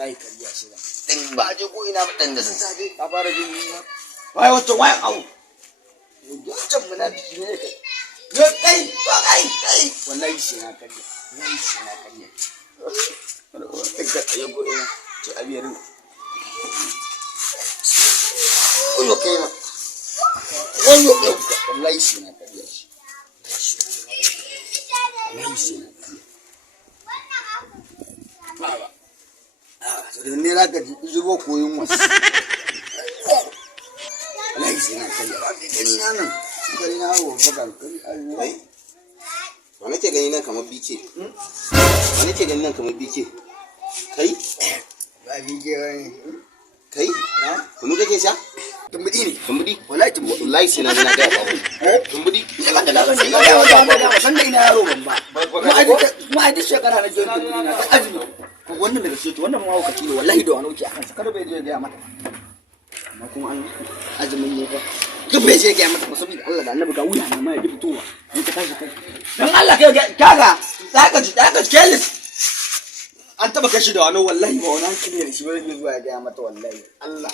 wallahi kariya shi ba din ba je ko ina ba dan da sassafe ka fara jin yunwa wai wato wai au wancan munafiki ne kai yo kai to kai wallahi shi na kariya wallahi shi na kariya ka ayo go ina ci abiyarin kullu kai ma wannan wallahi shi na kariya shi wallahi shi na kariya baba to ne za ka zubo koyin wasu wallahi shi na kariya ba gani na nan gani na hawa bakan kari ai wani ke gani nan kamar bike wani ke gani nan kamar bike kai ba bike wani kai na kunu kake sha tumbudi ne tumbudi wallahi tumbudi wallahi sai na ga babu tumbudi ya kan da san da san da ina yaro ban ba kuma ai duk shekara na jiya tumbudi na ta azumi ko wannan daga shi to wannan ma hukaci ne wallahi da wani wuce akan sa kada bai je ga mata amma kuma an azumin ne fa duk bai je ga mata ba saboda Allah da Annabi ga wuya na ma ya fitowa ni ta tashi kai dan Allah kai kaga zaka ji kelis an taba kashi da wani wallahi ba wani hankali da shi ba zai zuwa ya ga mata wallahi Allah